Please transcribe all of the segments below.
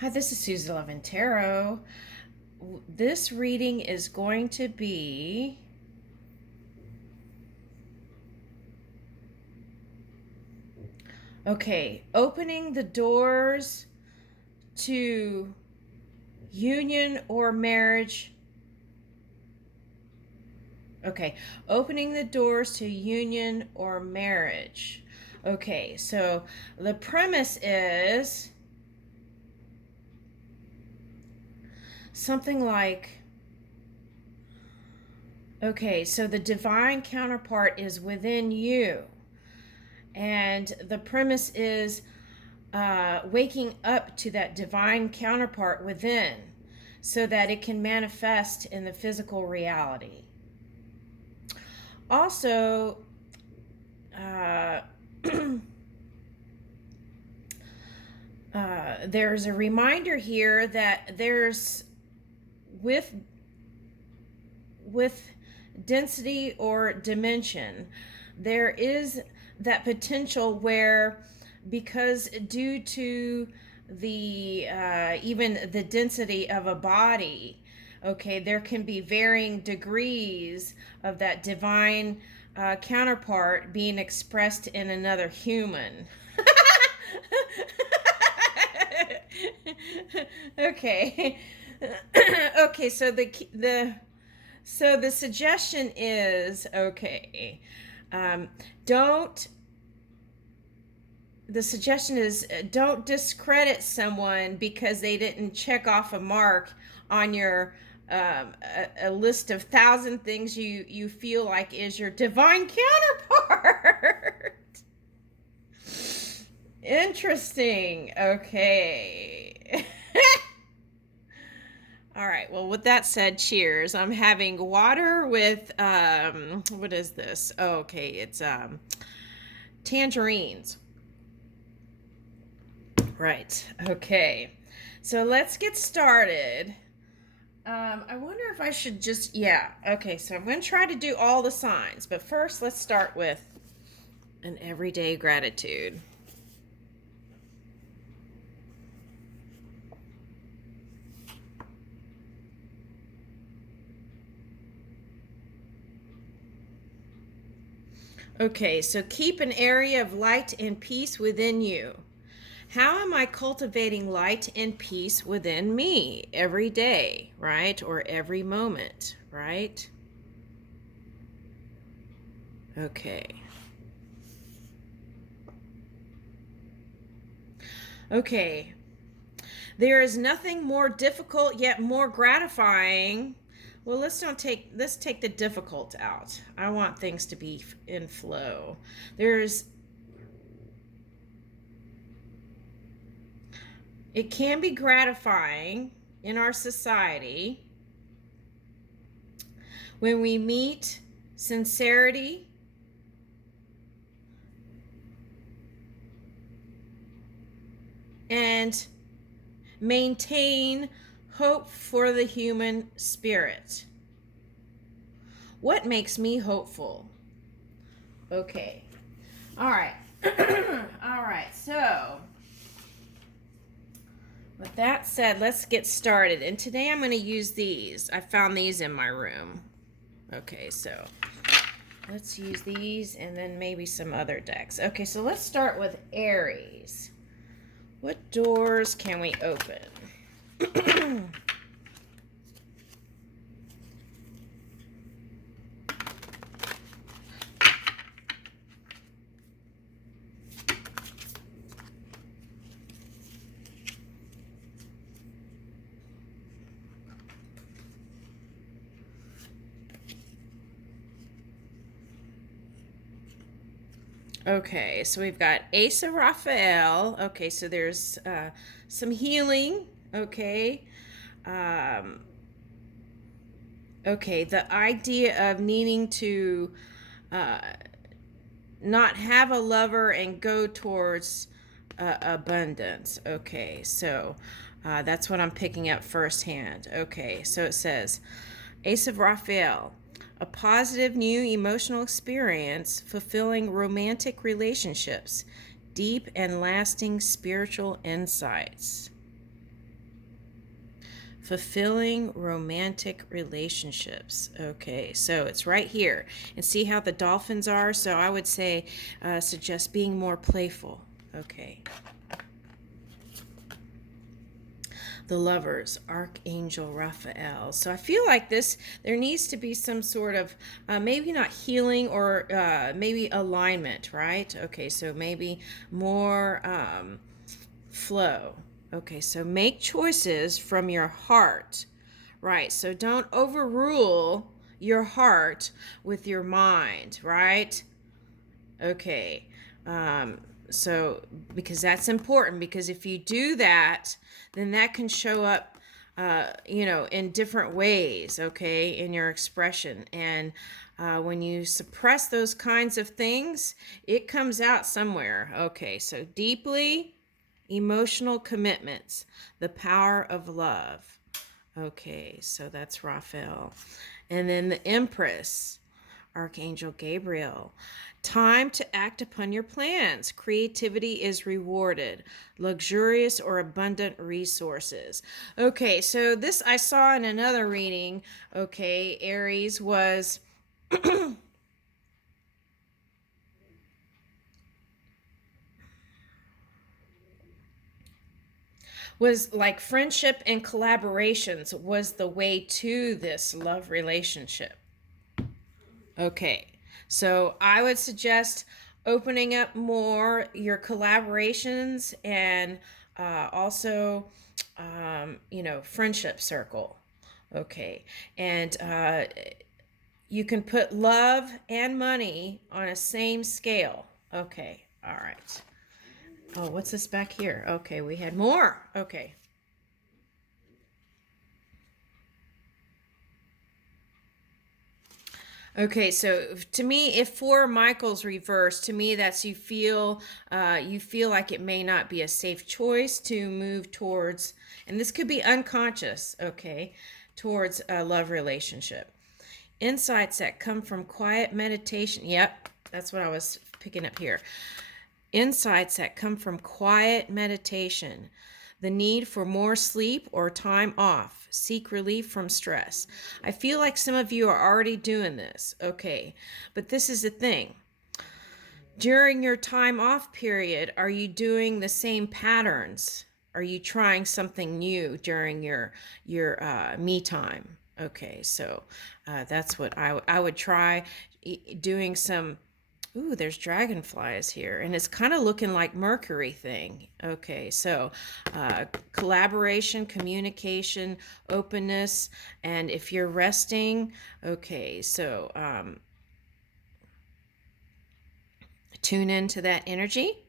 Hi, this is Susie Love and Tarot. This reading is going to be opening the doors to union or marriage. Opening the doors to union or marriage. So the premise is something like, so the divine counterpart is within you. And the premise is waking up to that divine counterpart within so that it can manifest in the physical reality. Also, there's a reminder here that there's with density or dimension, there is that potential where, because due to the even the density of a body, there can be varying degrees of that divine counterpart being expressed in another human. okay so the suggestion is, don't the suggestion is don't discredit someone because they didn't check off a mark on your a list of 1,000 things you feel like is your divine counterpart. Interesting. Okay. All right. Well, with that said, cheers. I'm having water with what is this? It's tangerines. Right. Okay. So let's get started. I wonder if I should just, yeah. Okay, so I'm going to try to do all the signs, but first let's start with an everyday gratitude. Okay, so keep an area of light and peace within you. How am I cultivating light and peace within me every day, right? Or every moment, right? Okay. Okay. There is nothing more difficult yet more gratifying. Well, let's take the difficult out. I want things to be in flow. It can be gratifying in our society when we meet sincerity and maintain hope for the human spirit. What makes me hopeful? Okay. All right. All right. So, with that said, let's get started. And today I'm going to use these. I found these in my room. Okay, so let's use these and then maybe some other decks. Okay, so let's start with Aries. What doors can we open? Okay, so we've got Ace of Raphael. Okay, so there's some healing. Okay. The idea of needing to uh, not have a lover and go towards abundance. Okay, so that's what I'm picking up firsthand. Okay, so it says Ace of Raphael, a positive new emotional experience, fulfilling romantic relationships, deep and lasting spiritual insights. fulfilling romantic relationships. Okay, so it's right here. And see how the dolphins are? So I would say, suggest being more playful. Okay. The Lovers, Archangel Raphael. So I feel like there needs to be some sort of, maybe not healing or maybe alignment, right? Okay, so maybe more flow. Okay, so make choices from your heart, right? So don't overrule your heart with your mind, right? Okay. Um, so, because that's important, because if you do that, then that can show up, in different ways, okay, in your expression. And when you suppress those kinds of things, it comes out somewhere. Okay, so deeply emotional commitments, the power of love. Okay, so that's Raphael. And then the Empress, Archangel Gabriel. Time to act upon your plans. Creativity is rewarded. Luxurious or abundant resources. Okay, so this I saw in another reading. Okay, Aries was like friendship and collaborations was the way to this love relationship. Okay, so I would suggest opening up more your collaborations and also, friendship circle. Okay, and you can put love and money on a same scale. Okay, all right. Oh, what's this back here? Okay, we had more. Okay. Okay, so to me, if four Michael's reversed, to me that's you feel like it may not be a safe choice to move towards, and this could be unconscious, okay, towards a love relationship. Insights that come from quiet meditation. Yep, that's what I was picking up here. Insights that come from quiet meditation. The need for more sleep or time off. Seek relief from stress. I feel like some of you are already doing this. Okay, but this is the thing. During your time off period, are you doing the same patterns? Are you trying something new during your me time? Okay, so that's what I would try doing some. Ooh, there's dragonflies here, and it's kind of looking like Mercury thing. Okay, so collaboration, communication, openness, and if you're resting, okay, so tune into that energy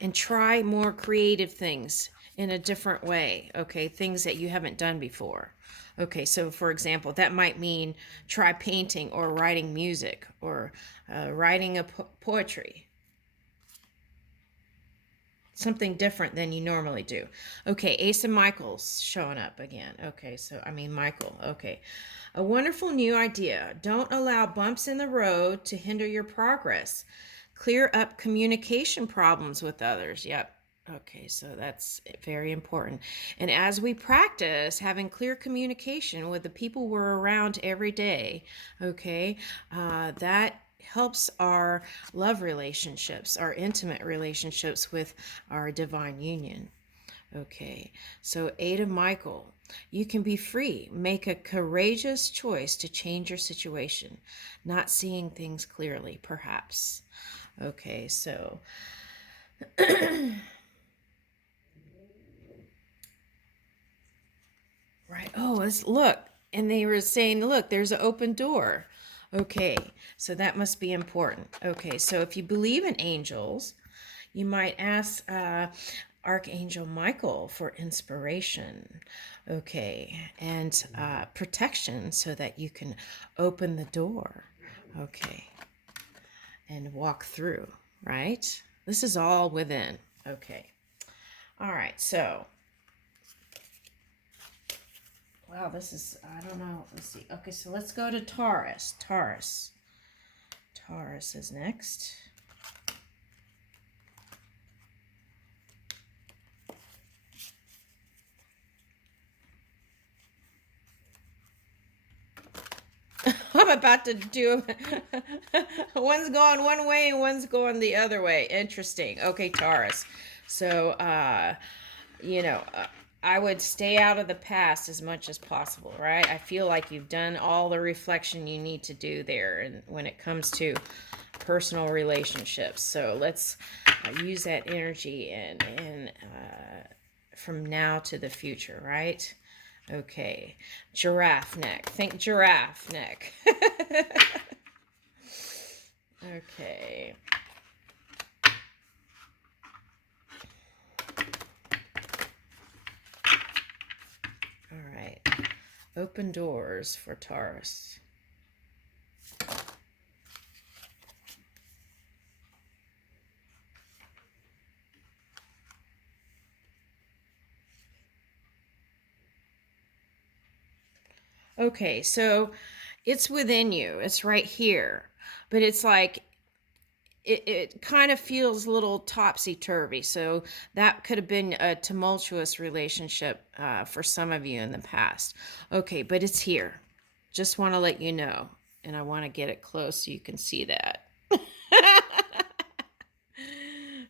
and try more creative things in a different way. Okay, things that you haven't done before. Okay, so for example, that might mean try painting or writing music or writing a poetry. Something different than you normally do. Okay, Ace of Michael's showing up again. Okay, so I mean Michael. Okay. A wonderful new idea. Don't allow bumps in the road to hinder your progress. Clear up communication problems with others. Yep. Okay, so that's very important. And as we practice having clear communication with the people we're around every day, okay, that helps our love relationships, our intimate relationships with our divine union. Okay, so Eight of Michael, you can be free. Make a courageous choice to change your situation, not seeing things clearly, perhaps. Okay, so right. Oh, let's look. And they were saying, look, there's an open door. Okay, so that must be important. Okay, so if you believe in angels, you might ask Archangel Michael for inspiration. Okay, and protection so that you can open the door. Okay, and walk through, right? This is all within. Okay. All right, so wow, this is, I don't know. Let's see. Okay, so let's go to Taurus. Taurus is next. about to do. One's going one way and one's going the other way. Interesting. Okay, Taurus. So, you know, I would stay out of the past as much as possible, right? I feel like you've done all the reflection you need to do there, and when it comes to personal relationships. So let's use that energy and from now to the future, right? Okay, giraffe neck. Think giraffe neck. Okay. All right. Open doors for Taurus. Okay, so it's within you. It's right here. But it's like it kind of feels a little topsy-turvy. So that could have been a tumultuous relationship for some of you in the past. Okay, but it's here. Just want to let you know. And I want to get it close so you can see that.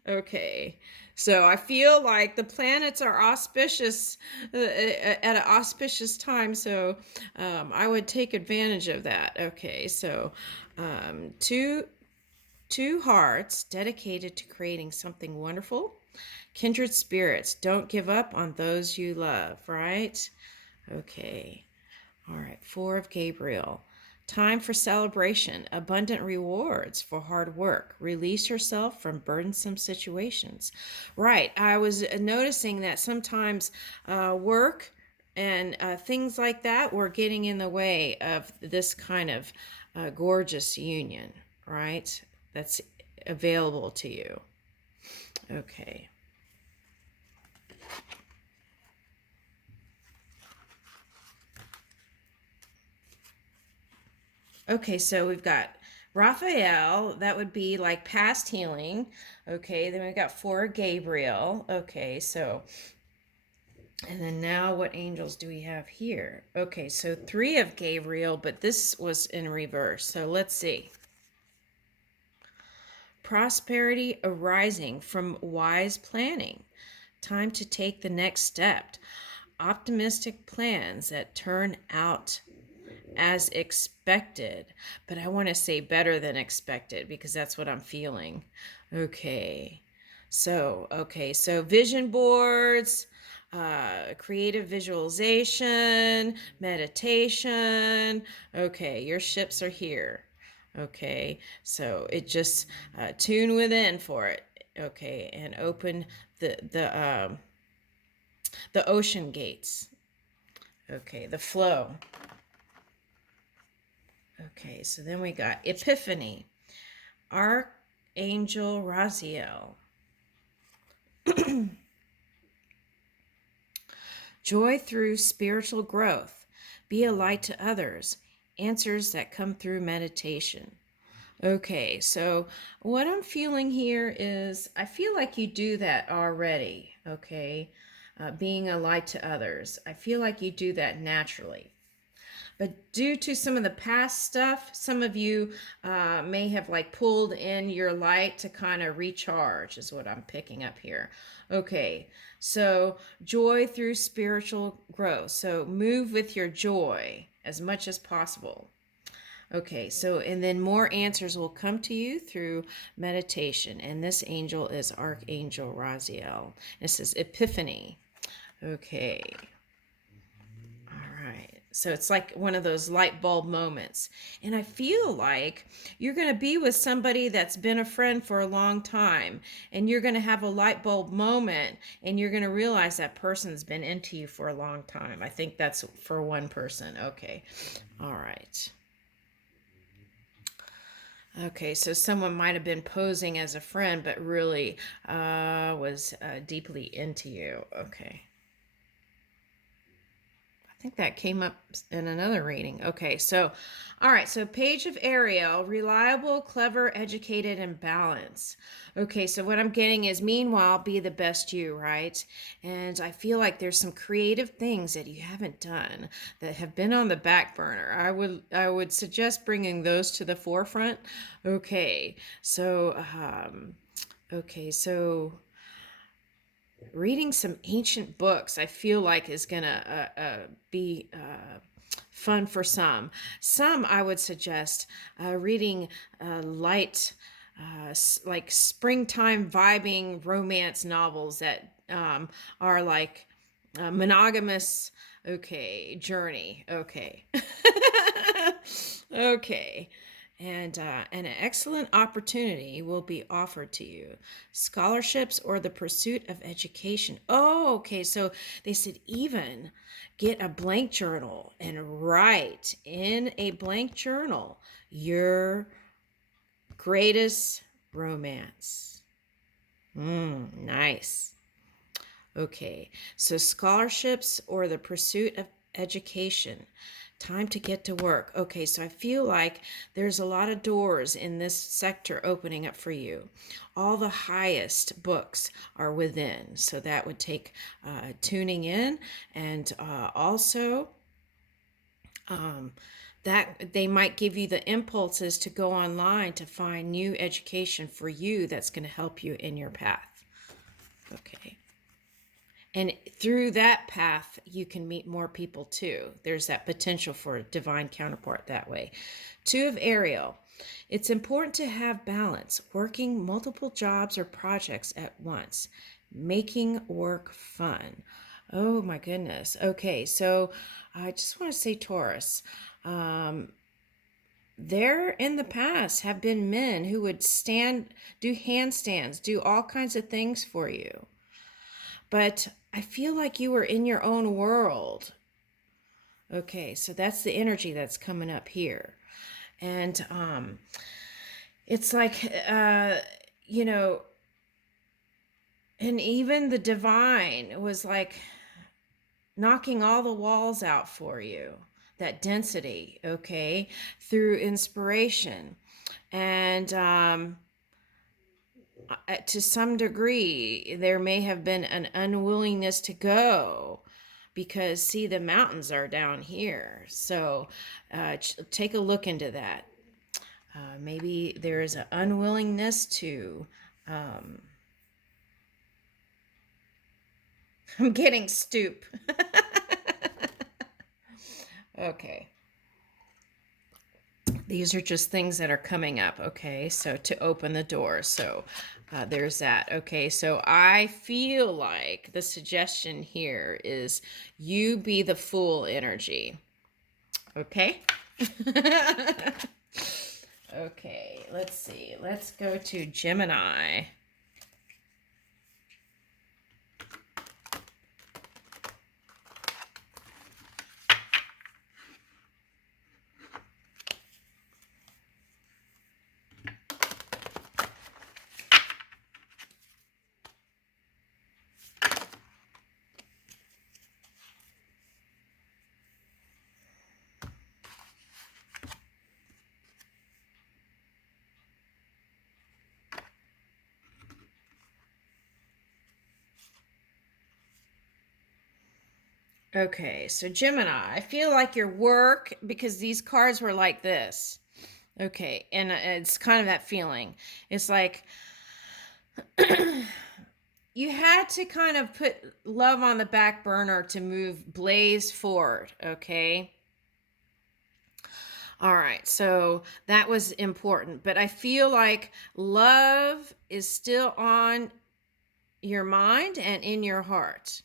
Okay, so I feel like the planets are auspicious at an auspicious time, so I would take advantage of that. Okay, so two hearts dedicated to creating something wonderful. Kindred spirits, don't give up on those you love, right? Okay, all right, Four of Gabriel. Time for celebration, abundant rewards for hard work. Release yourself from burdensome situations. Right, I was noticing that sometimes work and things like that were getting in the way of this kind of gorgeous union, right? That's available to you. Okay. Okay, so we've got Raphael, that would be like past healing. Okay, then we got Four Gabriel. Okay, so, and then now what angels do we have here? Okay, so Three of Gabriel, but this was in reverse. So let's see. Prosperity arising from wise planning. Time to take the next step. Optimistic plans that turn out as expected, but I want to say better than expected because that's what I'm feeling. Okay. So vision boards, creative visualization, meditation. Okay, your ships are here. Okay, so it just tune within for it. Okay, and open the ocean gates. Okay, the flow. Okay, so then we got Epiphany, Archangel Raziel. Joy through spiritual growth. Be a light to others. Answers that come through meditation. Okay, so what I'm feeling here is I feel like you do that already, okay? Being a light to others. I feel like you do that naturally. But due to some of the past stuff, some of you may have like pulled in your light to kind of recharge, is what I'm picking up here. Okay, so joy through spiritual growth. So move with your joy as much as possible. Okay, so and then more answers will come to you through meditation. And this angel is Archangel Raziel. It says Epiphany. Okay. All right. So it's like one of those light bulb moments. And I feel like you're going to be with somebody that's been a friend for a long time. And you're going to have a light bulb moment. And you're going to realize that person's been into you for a long time. I think that's for one person. Okay. All right. Okay, so someone might have been posing as a friend, but really was deeply into you. Okay. think that came up in another reading. Okay, so, all right, so Page of Ariel, reliable, clever, educated, and balanced. Okay, so what I'm getting is, meanwhile, be the best you, right? And I feel like there's some creative things that you haven't done that have been on the back burner. I would suggest bringing those to the forefront. Okay, so reading some ancient books, I feel like, is gonna be fun for some. Some, I would suggest reading light, like springtime vibing romance novels that are like monogamous. Okay, journey. Okay. Okay. And an excellent opportunity will be offered to you. Scholarships or the pursuit of education. Oh, okay. So they said even get a blank journal and write in a blank journal your greatest romance. Nice. Okay, so scholarships or the pursuit of education. Time to get to work. Okay, so I feel like there's a lot of doors in this sector opening up for you. All the highest books are within, so that would take tuning in, and also that they might give you the impulses to go online to find new education for you that's going to help you in your path. Okay. And through that path, you can meet more people too. There's that potential for a divine counterpart that way. Two of Ariel. It's important to have balance, working multiple jobs or projects at once, making work fun. Oh my goodness. Okay, so I just want to say, Taurus, there in the past have been men who would do handstands, do all kinds of things for you. But I feel like you were in your own world. Okay, so that's the energy that's coming up here. And it's like, you know, and even the divine was like knocking all the walls out for you, that density, okay, through inspiration. And to some degree, there may have been an unwillingness to go because, see, the mountains are down here. So take a look into that. Maybe there is an unwillingness to. I'm getting stoop. Okay. These are just things that are coming up, okay? So to open the door. So there's that. Okay, so I feel like the suggestion here is you be the fool energy. Okay? Okay, let's see. Let's go to Gemini. Okay, so Gemini, I feel like your work, because these cards were like this. Okay, and it's kind of that feeling. It's like you had to kind of put love on the back burner to move blaze forward, okay? All right, so that was important, but I feel like love is still on your mind and in your heart.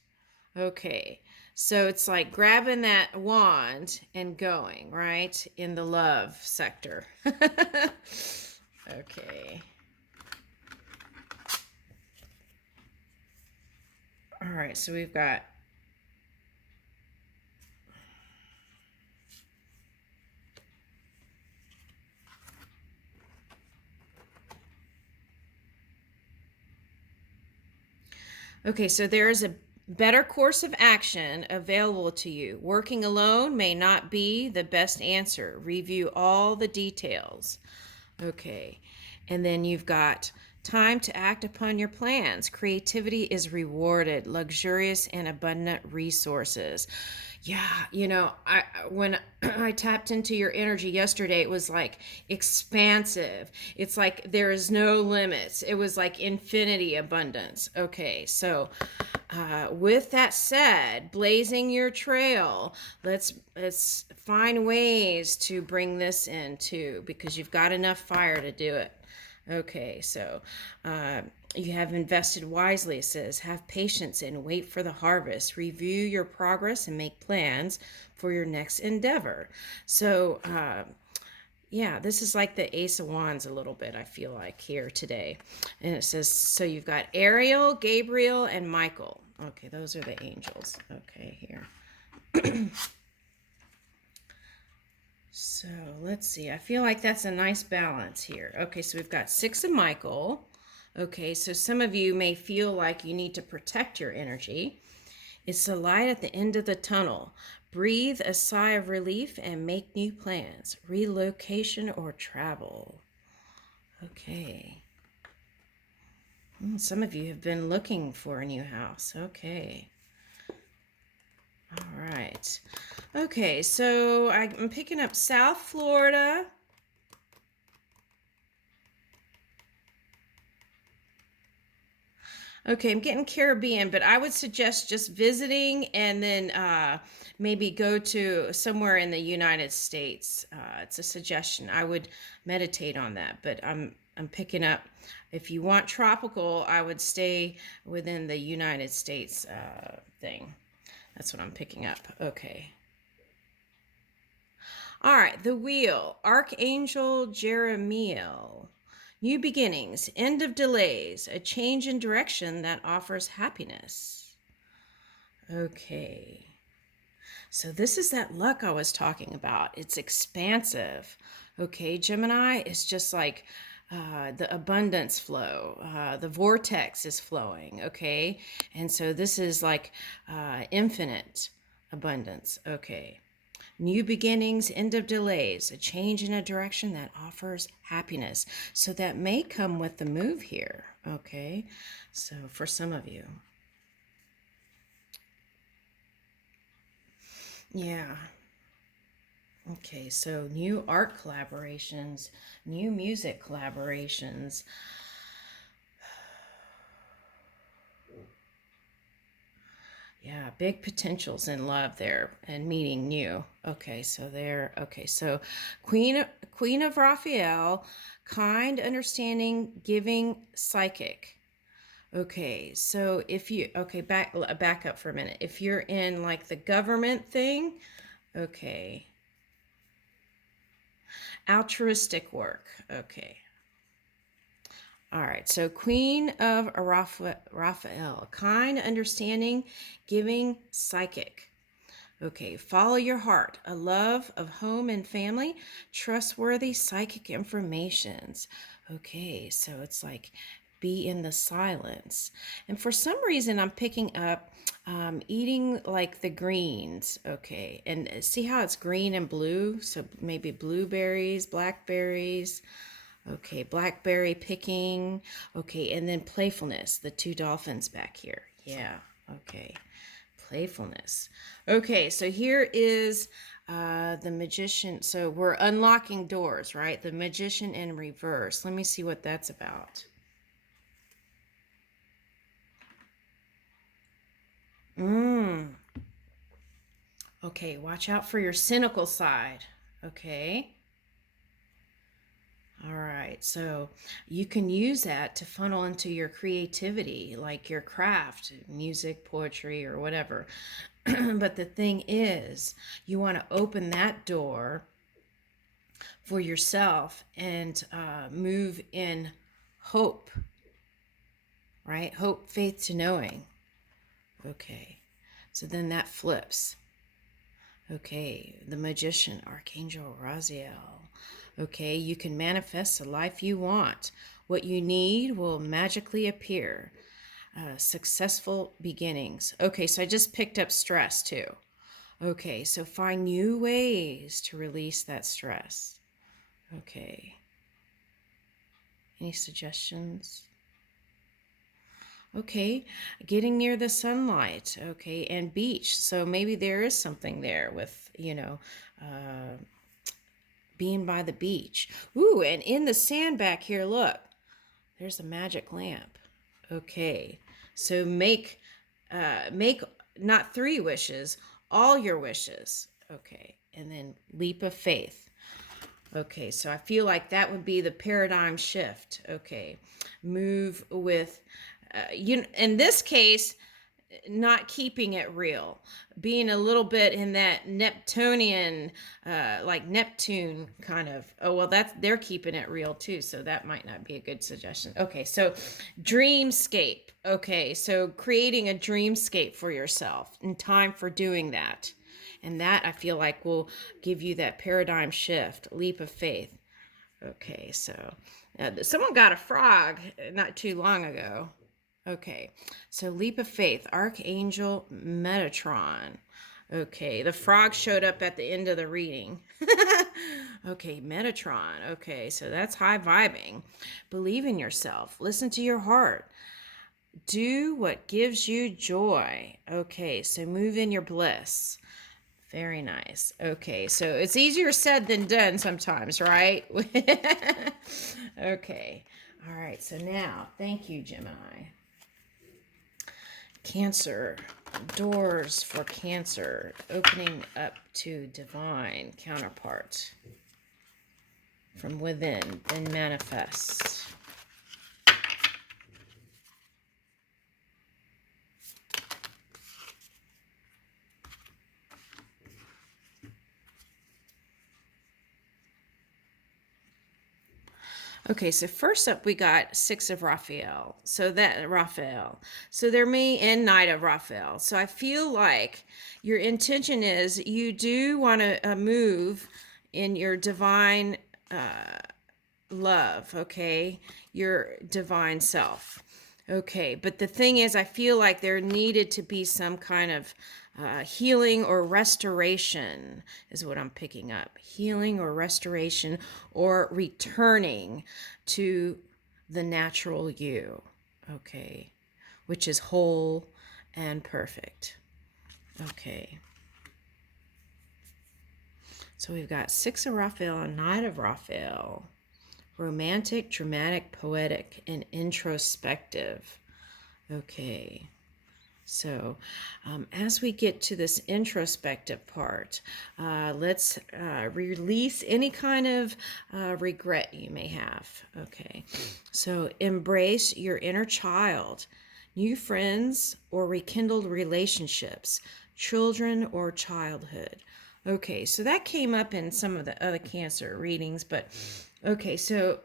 Okay, so it's like grabbing that wand and going, right? In the love sector. Okay. All right, so we've got okay, so there's Better course of action available to you. Working alone may not be the best answer. Review all the details. Okay. And then you've got time to act upon your plans. Creativity is rewarded. Luxurious and abundant resources. Yeah, I when I tapped into your energy yesterday, it was like expansive. It's like there is no limits. It was like infinity abundance. Okay, so with that said, blazing your trail, let's find ways to bring this in too, because you've got enough fire to do it. Okay, so you have invested wisely, it says. Have patience and wait for the harvest. Review your progress and make plans for your next endeavor. So, yeah, this is like the Ace of Wands a little bit, I feel like, here today. And it says, so you've got Ariel, Gabriel, and Michael. Okay, those are the angels. Okay, here. So let's see. I feel like that's a nice balance here. Okay, so we've got 6 of Michael. Okay, so some of you may feel like you need to protect your energy. It's the light at the end of the tunnel. Breathe a sigh of relief and make new plans. Relocation or travel. Okay. Some of you have been looking for a new house. Okay. All right. Okay, so I'm picking up South Florida. Okay, I'm getting Caribbean, but I would suggest just visiting and then maybe go to somewhere in the United States. It's a suggestion. I would meditate on that, but I'm picking up. If you want tropical, I would stay within the United States thing. That's what I'm picking up. Okay. All right, the wheel. Archangel Jeremiel. New beginnings, end of delays, a change in direction that offers happiness. Okay. So this is that luck I was talking about. It's expansive. Okay, Gemini is just like the abundance flow. The vortex is flowing. Okay. And so this is like infinite abundance. Okay. New beginnings, end of delays, a change in a direction that offers happiness. So that may come with the move here, okay? So for some of you. Yeah. Okay, so new art collaborations, new music collaborations. Yeah, big potentials in love there and meeting new. Okay, so there. Okay, so Queen of Raphael, kind, understanding, giving, psychic. Okay, so if you back up for a minute. If you're in like the government thing, okay. Altruistic work. Okay. All right, so Queen of Raphael, kind, understanding, giving, psychic. Okay, follow your heart, a love of home and family, trustworthy psychic informations. Okay, so it's like be in the silence. And for some reason, I'm picking up eating like the greens. Okay, and see how it's green and blue? So maybe blueberries, blackberries. Okay, blackberry picking. Okay, and then playfulness, the 2 dolphins back here. Yeah, okay, playfulness. Okay, so here is the magician. So we're unlocking doors, right? The magician in reverse. Let me see what that's about. Okay, watch out for your cynical side. Okay. All right, so you can use that to funnel into your creativity, like your craft, music, poetry, or whatever. But the thing is, you want to open that door for yourself and move in hope, right? Hope, faith to knowing. Okay, so then that flips. Okay, the magician, Archangel Raziel. Okay, you can manifest the life you want. What you need will magically appear. successful beginnings. Okay, so I just picked up stress too. Okay, so find new ways to release that stress. Okay. Any suggestions? Okay, getting near the sunlight. Okay, and beach. So maybe there is something there with, being by the beach. Ooh, and in the sand back here, look, there's a magic lamp. Okay, so make not 3 wishes, all your wishes. Okay, and then leap of faith. Okay, so I feel like that would be the paradigm shift. Okay, move with, in this case, not keeping it real, being a little bit in that Neptunian, like Neptune kind of. Oh well, they're keeping it real too, so that might not be a good suggestion. Okay, so dreamscape. Okay, so creating a dreamscape for yourself and time for doing that, and that I feel like will give you that paradigm shift, leap of faith. Okay, so someone got a frog not too long ago. Okay, so leap of faith, Archangel Metatron. Okay, the frog showed up at the end of the reading. Okay, Metatron. Okay, so that's high vibing. Believe in yourself. Listen to your heart. Do what gives you joy. Okay, so move in your bliss. Very nice. Okay, so it's easier said than done sometimes, right? Okay. All right, so now, thank you, Gemini. Cancer, doors for Cancer, opening up to divine counterpart from within, then manifest. Okay, so first up we got 6 of Raphael. So there may and Knight of Raphael. So I feel like your intention is you do want to move in your divine love, okay? Your divine self. Okay, but the thing is, I feel like there needed to be some kind of healing or restoration, is what I'm picking up. Healing or restoration or returning to the natural you, okay, which is whole and perfect. Okay. So we've got 6 of Raphael and 9 of Raphael. Romantic, dramatic, poetic, and introspective. Okay. So as we get to this introspective part, let's release any kind of regret you may have. Okay. So embrace your inner child, new friends or rekindled relationships, children or childhood. Okay, so that came up in some of the other Cancer readings, but okay, so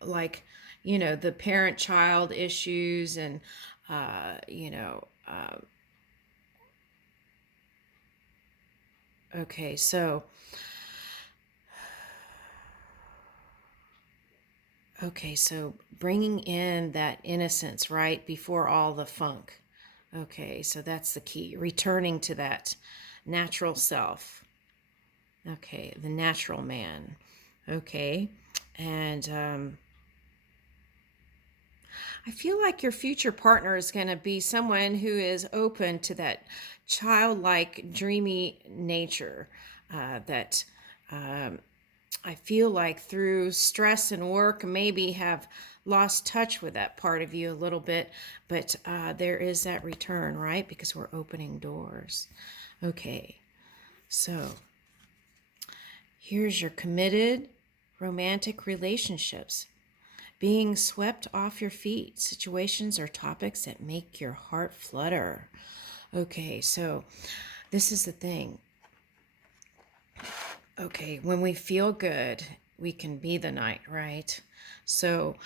like, the parent-child issues and, okay, so, bringing in that innocence, right, before all the funk. Okay, so that's the key, returning to that natural self. Okay, the natural man. Okay, and I feel like your future partner is going to be someone who is open to that childlike, dreamy nature that I feel like through stress and work maybe have lost touch with that part of you a little bit, but there is that return, right? Because we're opening doors. Okay, so here's your committed romantic relationships. Being swept off your feet, situations or topics that make your heart flutter. Okay, so this is the thing. Okay, when we feel good, we can be the knight, right? So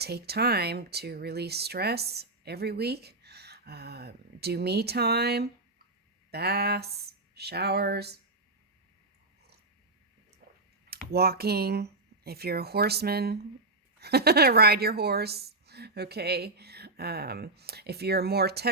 take time to release stress every week. Do me time, baths, showers, walking. If you're a horseman, ride your horse. Okay. Um, if you're more